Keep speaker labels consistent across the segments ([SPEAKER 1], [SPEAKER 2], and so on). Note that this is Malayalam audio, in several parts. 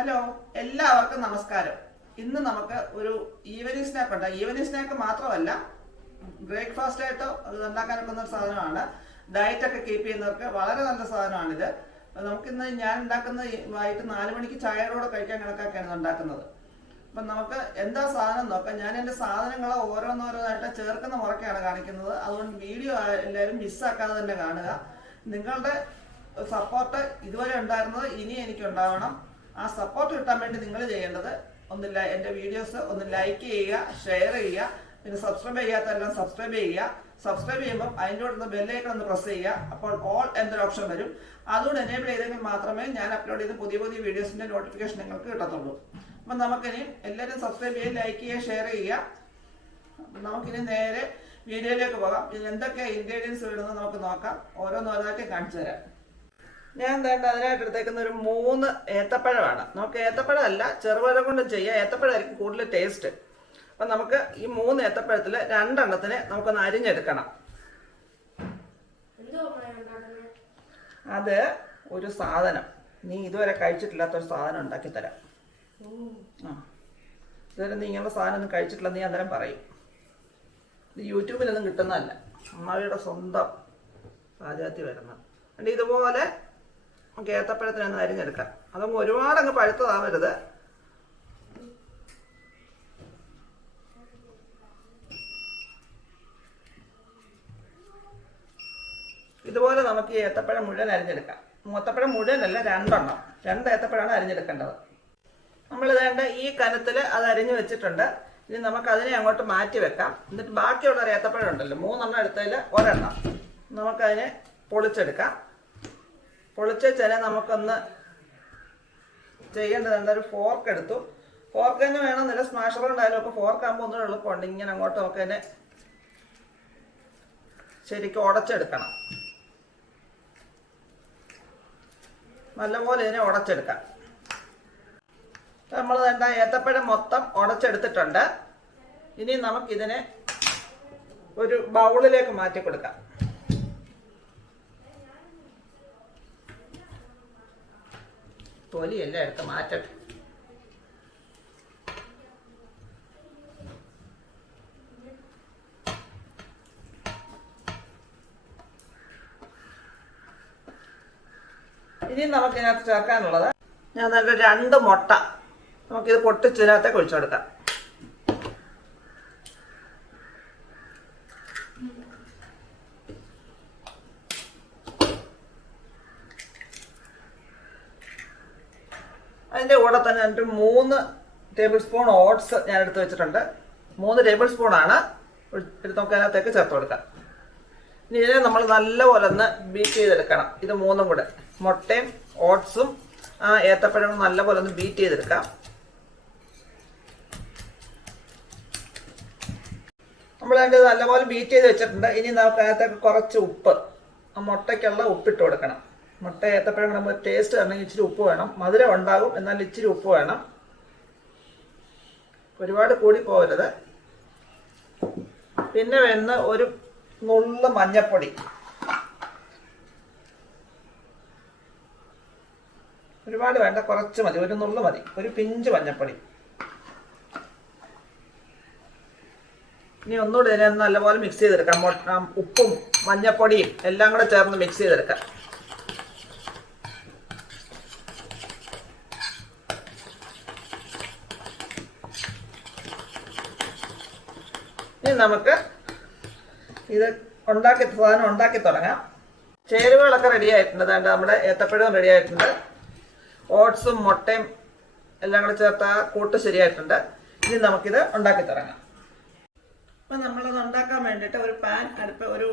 [SPEAKER 1] ഹലോ എല്ലാവർക്കും നമസ്കാരം. ഇന്ന് നമുക്ക് ഒരു ഈവനിങ് സ്നാക്ക് ഉണ്ട്. ഈവനിങ് സ്നാക്ക് മാത്രമല്ല ബ്രേക്ക്ഫാസ്റ്റ് ആയിട്ടോ അത് പറ്റുന്ന ഒരു സാധനമാണ്. ഡയറ്റ് ഒക്കെ കീപ്പ് ചെയ്യുന്നവർക്ക് വളരെ നല്ല സാധനമാണിത്. നമുക്കിന്ന് ഞാൻ ഉണ്ടാക്കുന്ന വൈകിട്ട് നാല് മണിക്ക് ചായയോടെ കഴിക്കാൻ കണക്കാക്കിയാണ് ഉണ്ടാക്കുന്നത്. അപ്പം നമുക്ക് എന്താ സാധനം നോക്കാം. ഞാൻ എന്റെ സാധനങ്ങൾ ഓരോന്നോരോന്നായിട്ട് ചേർക്കുന്ന മുറയ്ക്കാണ് കാണിക്കുന്നത്. അതുകൊണ്ട് വീഡിയോ എല്ലാവരും മിസ്സാക്കാതെ തന്നെ കാണുക. നിങ്ങളുടെ സപ്പോർട്ട് ഇതുവരെ ഉണ്ടായിരുന്നത് ഇനി എനിക്ക് ഉണ്ടാവണം. ആ സപ്പോർട്ട് കിട്ടാൻ വേണ്ടി നിങ്ങൾ ചെയ്യേണ്ടത് ഒന്നില്ല എന്റെ വീഡിയോസ് ഒന്ന് ലൈക്ക് ചെയ്യുക ഷെയർ ചെയ്യുക പിന്നെ സബ്സ്ക്രൈബ് ചെയ്യാത്തതെല്ലാം സബ്സ്ക്രൈബ് ചെയ്യുക. സബ്സ്ക്രൈബ് ചെയ്യുമ്പോൾ അതിന്റെ കൂടെ ബെല്ലൈക്കൺ ഒന്ന് പ്രസ് ചെയ്യുക. അപ്പോൾ ഓൾ എന്നൊരു ഓപ്ഷൻ വരും? അതുകൊണ്ട് എനേബിൾ ചെയ്തെങ്കിൽ മാത്രമേ ഞാൻ അപ്ലോഡ് ചെയ്ത പുതിയ പുതിയ വീഡിയോസിന്റെ നോട്ടിഫിക്കേഷൻ നിങ്ങൾക്ക് കിട്ടത്തുള്ളൂ. അപ്പം നമുക്കിനി എല്ലാവരും സബ്സ്ക്രൈബ് ചെയ്യുക ലൈക്ക് ചെയ്യുക ഷെയർ ചെയ്യുക. നമുക്കിനി നേരെ വീഡിയോയിലേക്ക് പോകാം. ഇതിൽ എന്തൊക്കെ ഇൻഗ്രീഡിയൻസ് വേണമെന്ന് നമുക്ക് നോക്കാം. ഓരോന്നോരോന്നായിട്ട് കാണിച്ചു തരാം. ഞാൻ എന്താണ്ട് അതിനായിട്ട് എടുത്തേക്കുന്ന ഒരു മൂന്ന് ഏത്തപ്പഴമാണ്. നമുക്ക് ഏത്തപ്പഴം അല്ല ചെറുപഴം കൊണ്ട് ചെയ്യാം. ഏത്തപ്പഴമായിരിക്കും കൂടുതൽ ടേസ്റ്റ് അപ്പം നമുക്ക് ഈ മൂന്ന് ഏത്തപ്പഴത്തിൽ രണ്ടെണ്ണത്തിന് നമുക്കൊന്ന് അരിഞ്ഞെടുക്കണം. അത് ഒരു സാധനം. നീ ഇതുവരെ കഴിച്ചിട്ടില്ലാത്ത ഒരു സാധനം ഉണ്ടാക്കി തരാം. ആ. ഇതുവരെ നീ ഇങ്ങനെയുള്ള സാധനം ഒന്നും കഴിച്ചിട്ടില്ല നീ അന്നേരം പറയും. ഇത് യൂട്യൂബിലൊന്നും കിട്ടുന്നതല്ല. അമ്മാവിയുടെ സ്വന്തം പാചകത്തിൽ വരുന്നത്. അതുകൊണ്ട് ഇതുപോലെ നമുക്ക് അങ്ങ് അരിഞ്ഞെടുക്കാം. അതങ്ങ് ഒരുപാട് അങ്ങ് പഴുത്തതാവരുത്. ഇതുപോലെ നമുക്ക് ഈ ഏത്തപ്പഴം മുഴുവൻ അരിഞ്ഞെടുക്കാം. മൂത്തപ്പഴം മുഴുവനല്ല രണ്ടെണ്ണം. രണ്ട് ഏത്തപ്പഴമാണ് അരിഞ്ഞെടുക്കേണ്ടത്. നമ്മൾ ഇതേണ്ട ഈ കനത്തിൽ അത് അരിഞ്ഞു വെച്ചിട്ടുണ്ട്. ഇനി നമുക്ക് അതിനെ അങ്ങോട്ട് മാറ്റി വെക്കാം. എന്നിട്ട് ബാക്കിയുള്ള ഒരു ഏത്തപ്പഴം ഉണ്ടല്ലോ മൂന്നെണ്ണം എടുത്തതിൽ ഒരെണ്ണം. നമുക്കതിനെ പൊളിച്ചെടുക്കാം. പൊളിച്ചേച്ചതിനെ നമുക്കൊന്ന് ചെയ്യേണ്ടതുണ്ട് ഒരു ഫോർക്ക് എടുത്തു. ഫോർക്ക് തന്നെ വേണം നല്ല സ്മാഷർ ഉണ്ടായാലും ഒക്കെ ഫോർക്ക് ആകുമ്പോൾ ഒന്നും എളുപ്പമുണ്ട്. ഇങ്ങനെ അങ്ങോട്ട് ഒക്കെ തന്നെ ശരിക്കും ഉടച്ചെടുക്കണം. നല്ലപോലെ ഇതിനെ ഉടച്ചെടുക്കാം. നമ്മൾ എന്താ ഏത്തപ്പഴം മൊത്തം ഉടച്ചെടുത്തിട്ടുണ്ട്. ഇനി നമുക്കിതിനെ ഒരു ബൗളിലേക്ക് മാറ്റി കൊടുക്കാം തൊലിയെല്ലാം എടുത്ത് മാറ്റട്ടെ. ഇനി നമുക്ക് ഇതിനകത്ത് ചേർക്കാനുള്ളത് ഞാൻ നല്ല രണ്ട് മുട്ട. നമുക്കിത് പൊട്ടിച്ചതിനകത്തേക്ക് ഒഴിച്ചു കൊടുക്കാം അതിന്റെ കൂടെ തന്നെ എന്റെ മൂന്ന് ടേബിൾ സ്പൂൺ ഓട്സ് ഞാൻ എടുത്ത് വെച്ചിട്ടുണ്ട്. മൂന്ന് ടേബിൾ സ്പൂണാണ് എടുത്ത് നമുക്ക് അതിനകത്തേക്ക് ചേർത്ത് കൊടുക്കാം. ഇനി ഇതിനെ നമ്മൾ നല്ലപോലെ ഒന്ന് ബീറ്റ് ചെയ്തെടുക്കണം. ഇത് മൂന്നും കൂടെ. മുട്ടയും ഓട്സും ആ ഏത്തപ്പഴവും നല്ലപോലെ ഒന്ന് ബീറ്റ് ചെയ്തെടുക്കാം. നമ്മൾ അതിന്റെ നല്ലപോലെ ബീറ്റ് ചെയ്ത് വെച്ചിട്ടുണ്ട്. ഇനി നമുക്ക് അതിനകത്തേക്ക് കുറച്ച് ഉപ്പ്. ആ മുട്ടയ്ക്കുള്ള ഉപ്പിട്ട് കൊടുക്കണം. മുട്ട ഏത്തപ്പഴം നമ്മൾ ടേസ്റ്റ് വരണമെങ്കിൽ ഇച്ചിരി ഉപ്പ് വേണം. മധുരം ഉണ്ടാകും എന്നാൽ ഇച്ചിരി ഉപ്പ് വേണം. ഒരുപാട് കൂടി പോകരുത് പിന്നെ വെന്ന് ഒരു നുള്ള മഞ്ഞപ്പൊടി. ഒരുപാട് വേണ്ട കുറച്ച് മതി. ഒരു നുള്ളു മതി. ഒരു പിഞ്ച് മഞ്ഞപ്പൊടി. ഇനി ഒന്നുകൂടി ഇതിനെ നല്ലപോലെ മിക്സ് ചെയ്തെടുക്കാം ഉപ്പും മഞ്ഞപ്പൊടിയും എല്ലാം കൂടെ ചേർന്ന് മിക്സ് ചെയ്തെടുക്കാം. നമുക്ക് ഇത് ഉണ്ടാക്കി സാധനം ഉണ്ടാക്കി തുടങ്ങാം. ചേരുവകളൊക്കെ റെഡി ആയിട്ടുണ്ട്. അതുകൊണ്ട് നമ്മുടെ ഏത്തപ്പഴവും റെഡി ആയിട്ടുണ്ട്. ഓട്സും മുട്ടയും എല്ലാം കൂടെ ചേർത്ത കൂട്ട് ശരിയായിട്ടുണ്ട്. ഇനി നമുക്കിത് ഉണ്ടാക്കി തുടങ്ങാം. അപ്പം നമ്മളത് ഉണ്ടാക്കാൻ വേണ്ടിയിട്ട് ഒരു പാൻ അടുപ്പ് ഒരു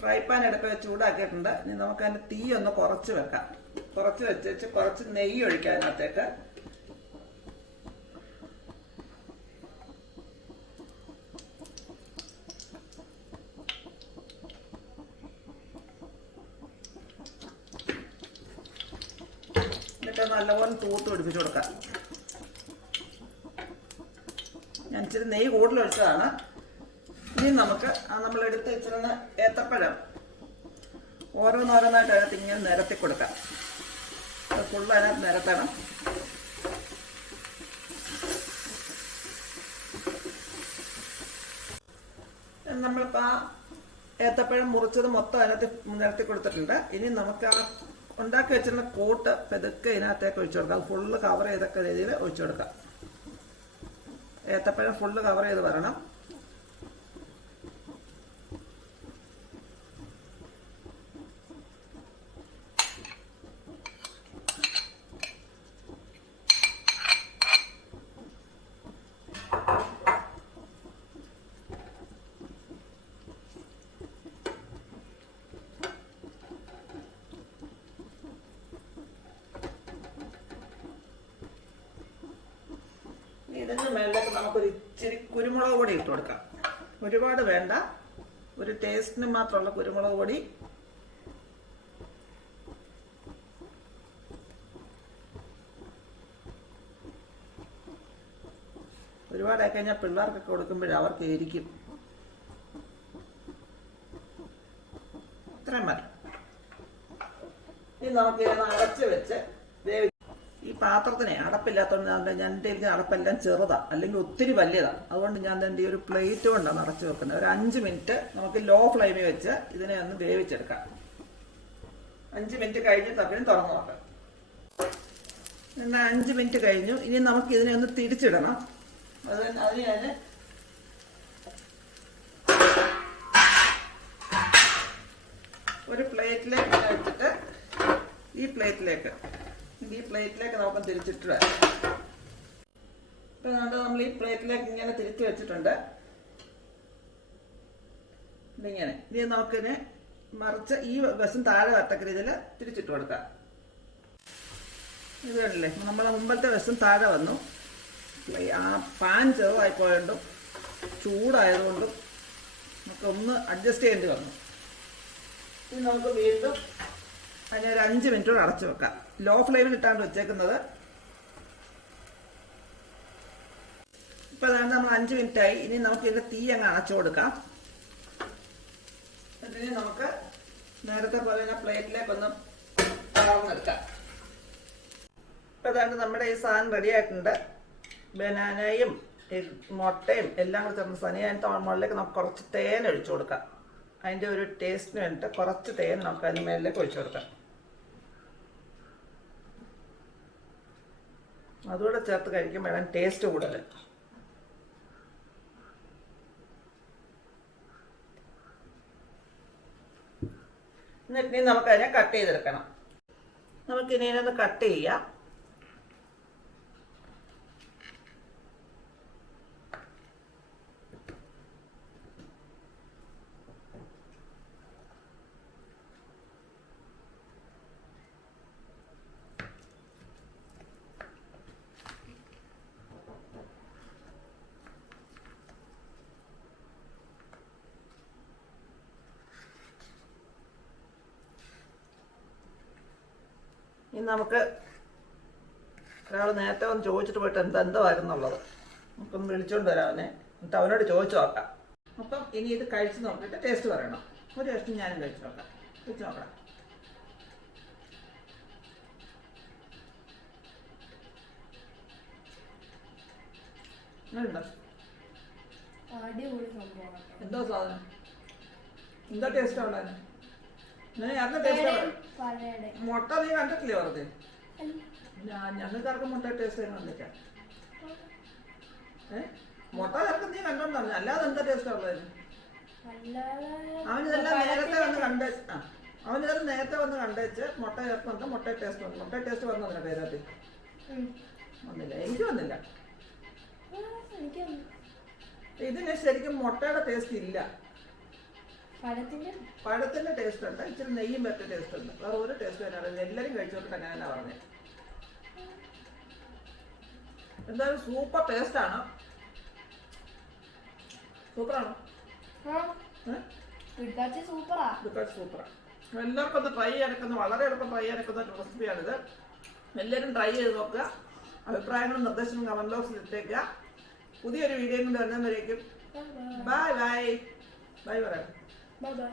[SPEAKER 1] ഫ്രൈ പാൻ അടുപ്പ് ചൂടാക്കിയിട്ടുണ്ട്. ഇനി നമുക്ക് തീ ഒന്ന് കുറച്ച് വെക്കാം. കുറച്ച് വെച്ച് വെച്ച് കുറച്ച് നെയ്യ് ഒഴിക്കാം അതിനകത്തേക്ക്. ഇട്ട് നല്ലപോലെ തൂത്ത് പിടിപ്പിച്ചു കൊടുക്കാം. ഞാൻ ഇച്ചിരി നെയ്യ് കൂടുതൽ ഒഴിച്ചതാണ്. ഇനി നമുക്ക് നമ്മൾ എടുത്ത് വെച്ചിരുന്ന ഏത്തപ്പഴം ഓരോന്നോരോന്നായിട്ട് അതിനകത്ത് ഇങ്ങനെ നിരത്തി കൊടുക്കാം. അത് ഫുള്ള് അതിനകത്ത് നിരത്തണം. നമ്മളിപ്പോൾ ഏത്തപ്പഴം മുറിച്ചത് മൊത്തം അതിനകത്ത് നിരത്തി കൊടുത്തിട്ടുണ്ട്. ഇനി നമുക്ക് ആ ഉണ്ടാക്കി വെച്ചിരുന്ന കൂട്ട് പെതുക്കെ ഇതിനകത്തേക്ക് ഒഴിച്ചു കൊടുക്കാം. ഫുള്ള് കവർ ചെയ്തൊക്കെ രീതിയിൽ ഒഴിച്ചു കൊടുക്കാം. ഏത്തപ്പഴം ഫുള്ള് കവർ ചെയ്ത് വരണം. ഇതിന് മേളിലേക്ക് നമുക്കൊരു ഇച്ചിരി കുരുമുളക് പൊടി ഇട്ട് കൊടുക്കാം. ഒരുപാട് വേണ്ട. ഒരു ടേസ്റ്റിന് മാത്രമുള്ള കുരുമുളക് പൊടി. ഒരുപാടായി കഴിഞ്ഞാൽ പിള്ളേർക്കൊക്കെ കൊടുക്കുമ്പോഴേ അവർക്ക് ഇരിക്കും ഇത്രയും മതി ഇനി നമുക്ക് ഇതിനെ അടച്ച് വെച്ച് വേവി ഈ പാത്രത്തിനെ അടപ്പില്ലാത്തതുകൊണ്ട് ഞാൻ എന്റെ എനിക്ക് അടപ്പെല്ലാം ചെറുതാ അല്ലെങ്കിൽ ഒത്തിരി വലിയതാ. അതുകൊണ്ട് ഞാൻ എന്റെ ഒരു പ്ലേറ്റ് കൊണ്ടാണ് അടച്ചു വെക്കുന്നത്. ഒരു അഞ്ച് മിനിറ്റ് നമുക്ക് ലോ ഫ്ലെയിമിൽ വെച്ച് ഇതിനെ ഒന്ന് വേവിച്ചെടുക്കാം. അഞ്ച് മിനിറ്റ് കഴിഞ്ഞ് തപ്പിനും തുറന്നു നോക്കാം. എന്നാൽ അഞ്ച് മിനിറ്റ് കഴിഞ്ഞു. ഇനി നമുക്ക് ഇതിനെ ഒന്ന് തിരിച്ചിടണം. അത് അതിന് ഒരു പ്ലേറ്റിലേക്ക് വെച്ചിട്ട് ഈ പ്ലേറ്റിലേക്ക് പ്ലേറ്റിലേക്ക് നമുക്ക് തിരിച്ചിട്ട് ഇപ്പൊ ദാണ്ടെ നമ്മൾ ഈ പ്ലേറ്റിലേക്ക് ഇങ്ങനെ തിരിച്ചു വെച്ചിട്ടുണ്ട്. ഇതിങ്ങനെ. ഇനി നമുക്കിനെ മറിച്ച് ഈ വശം താഴെ വത്തക്ക രീതിയിൽ തിരിച്ചിട്ട് കൊടുക്കാം. ഇത് കണ്ടില്ലേ നമ്മളെ മുമ്പത്തെ വശം താഴെ വന്നു. ആ പാൻ ചെറുതായി പോയതുകൊണ്ടും ചൂടായതുകൊണ്ടും നമുക്ക് ഒന്ന് അഡ്ജസ്റ്റ് ചെയ്യേണ്ടി വന്നു. ഇനി നമുക്ക് വീണ്ടും അതിനെ ഒരു അഞ്ച് മിനിറ്റ് കൂടെ അടച്ചു വെക്കാം. ലോ ഫ്ലെയിമിൽ ഇട്ടാണ് വെച്ചേക്കുന്നത്. ഇപ്പൊ അതാണ് നമ്മൾ അഞ്ച് മിനിറ്റ് ആയി ഇനി നമുക്ക് ഇതിന്റെ തീ അങ്ങ് അടച്ചു കൊടുക്കാം. എന്നിട്ട് നമുക്ക് നേരത്തെ പോലെ തന്നെ പ്ലേറ്റിലേക്ക് ഒന്ന് വളർന്നെടുക്കാം ഇപ്പൊ അതാണ് നമ്മുടെ ഈ സാധനം റെഡി ആയിട്ടുണ്ട്. ബനാനയും മുട്ടയും എല്ലാം കൂടി ചേർന്ന് സാധനം അതിന്റെ മുകളിലേക്ക് നമുക്ക് കുറച്ച് തേൻ ഒഴിച്ചു കൊടുക്കാം. അതിന്റെ ഒരു ടേസ്റ്റിന് വേണ്ടിയിട്ട് കുറച്ച് തേൻ നമുക്ക് അതിന് മേലിലേക്ക് ഒഴിച്ചു കൊടുക്കാം. അതുകൂടെ ചേർത്ത് കഴിക്കും വേണം ടേസ്റ്റ് കൂടുതൽ. എന്നിട്ട് ഇനി നമുക്കതിനെ കട്ട് ചെയ്തെടുക്കണം. നമുക്കിനി ഒന്ന് കട്ട് ചെയ്യാം. ഇനി നമുക്ക് ഒരാൾ നേരത്തെ ഒന്ന് ചോദിച്ചിട്ട് പോയിട്ട് എന്താ എന്തായിരുന്നുള്ളത്? നമുക്കൊന്ന് വിളിച്ചോണ്ട് വരാം അവനെ. എന്നിട്ട് അവനോട് ചോദിച്ചു നോക്കാം. അപ്പം ഇനി ഇത് കഴിച്ച് നോക്കിയിട്ട് ടേസ്റ്റ് പറയണം. ഒരു കഷ്ണം ഞാനും കഴിച്ചു നോക്കാം. കഴിച്ച്
[SPEAKER 2] നോക്കണം.
[SPEAKER 1] എന്തോ സാധനം? എന്താ ടേസ്റ്റ് ഉള്ളത് ഞാൻ ടേസ്റ്റ് മുട്ട നീ കണ്ടിട്ടില്ലേ വെറുതെ? ഞങ്ങൾക്ക് മുട്ട ടേസ്റ്റ് കണ്ടില്ല ഏ? മുട്ട ചേർക്ക് നീ കണ്ടോണ്ടാണ്. അല്ലാതെ എന്താ ടേസ്റ്റ് ഉള്ളത്? അവനിതെല്ലാം നേരത്തെ വന്ന് കണ്ട അവനിതെല്ലാം നേരത്തെ വന്ന് കണ്ടേച്ച് മുട്ട ചേർക്കുന്നുണ്ട് മുട്ട ടേസ്റ്റ് വന്നു മുട്ട ടേസ്റ്റ് വന്നതിന്റെ പേരത്
[SPEAKER 2] ഉം.
[SPEAKER 1] വന്നില്ല എനിക്ക് വന്നില്ല. ഇതിന് ശരിക്കും മുട്ടയുടെ ടേസ്റ്റ് ഇല്ല.
[SPEAKER 2] പഴത്തിന്റെ
[SPEAKER 1] ടേസ്റ്റ് ഉണ്ട്. ഇച്ചിരി നെയ്യും പറ്റ ടേസ്റ്റ് ഉണ്ട്. വേറെ ഒരു ടേസ്റ്റ് വരാറില്ല എല്ലാവരും കഴിച്ചോട്ട് അങ്ങനെയല്ല പറഞ്ഞത് എന്തായാലും സൂപ്പർ ടേസ്റ്റ് ആണ്. സൂപ്പറാണ്?
[SPEAKER 2] സൂപ്പറാ.
[SPEAKER 1] സൂപ്പറാണ് എല്ലാവർക്കും ഒന്ന് ട്രൈ ചെയ്യാനൊക്കെ വളരെ എളുപ്പം ട്രൈ ചെയ്യാനൊക്കെ റെസിപ്പിയാണിത് എല്ലാവരും ട്രൈ ചെയ്ത് നോക്കുക. അഭിപ്രായങ്ങളും നിർദ്ദേശങ്ങളും കമന്റ് ബോക്സിൽ ഇട്ടേക്കുക. പുതിയൊരു വീഡിയോ കൊണ്ട് വരുന്നവരേക്കും ബൈ ബൈ. ബൈ പറയാം.
[SPEAKER 2] Bye bye